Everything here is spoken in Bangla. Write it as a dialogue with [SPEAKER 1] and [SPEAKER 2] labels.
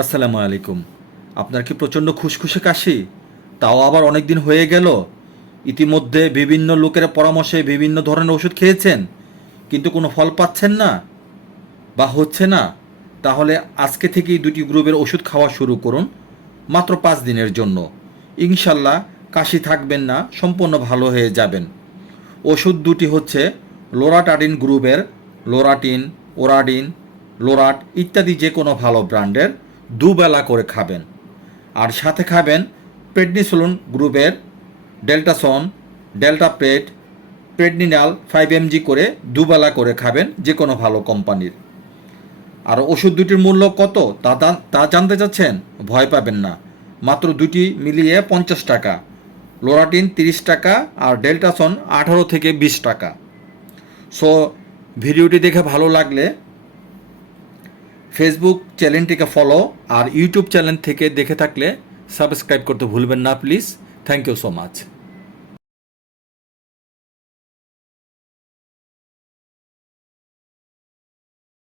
[SPEAKER 1] আসসালামু আলাইকুম। আপনার কি প্রচণ্ড খুশখুশে কাশি? তাও আবার অনেক দিন হয়ে গেল। ইতিমধ্যে বিভিন্ন লোকের পরামর্শে বিভিন্ন ধরনের ওষুধ খেয়েছেন, কিন্তু কোনো ফল পাচ্ছেন না বা হচ্ছে না। তাহলে আজকে থেকেই দুটি গ্রুপের ওষুধ খাওয়া শুরু করুন, মাত্র পাঁচ দিনের জন্য। ইনশাল্লাহ কাশি থাকবেন না, সম্পূর্ণ ভালো হয়ে যাবেন। ওষুধ দুটি হচ্ছে লোরাটাডিন গ্রুপের, লোরাটিন, ওরাডিন, লোরাট ইত্যাদি যে কোনো ভালো ব্র্যান্ডের দুবেলা করে খাবেন। আর সাথে খাবেন প্রেডনিসোলন গ্রুপের ডেল্টাসন ডেল্টা প্রেড প্রেডনিনাল ফাইভ এমজি করে দুবেলা করে খাবেন যে কোনো ভালো কোম্পানির। আর ওষুধ দুটির মূল্য কত তা তা- তা জানতে চাচ্ছেন? ভয় পাবেন না। মাত্র দুটি মিলিয়ে পঞ্চাশ টাকা। লোরাটিন তিরিশ টাকা আর ডেল্টাসন আঠারো থেকে বিশ টাকা। সো ভিডিওটি দেখে ভালো লাগলে ফেসবুক চ্যানেলটিকে ফলো আর ইউটিউব চ্যানেল থেকে দেখে থাকলে সাবস্ক্রাইব করতে ভুলবেন না please thank you so much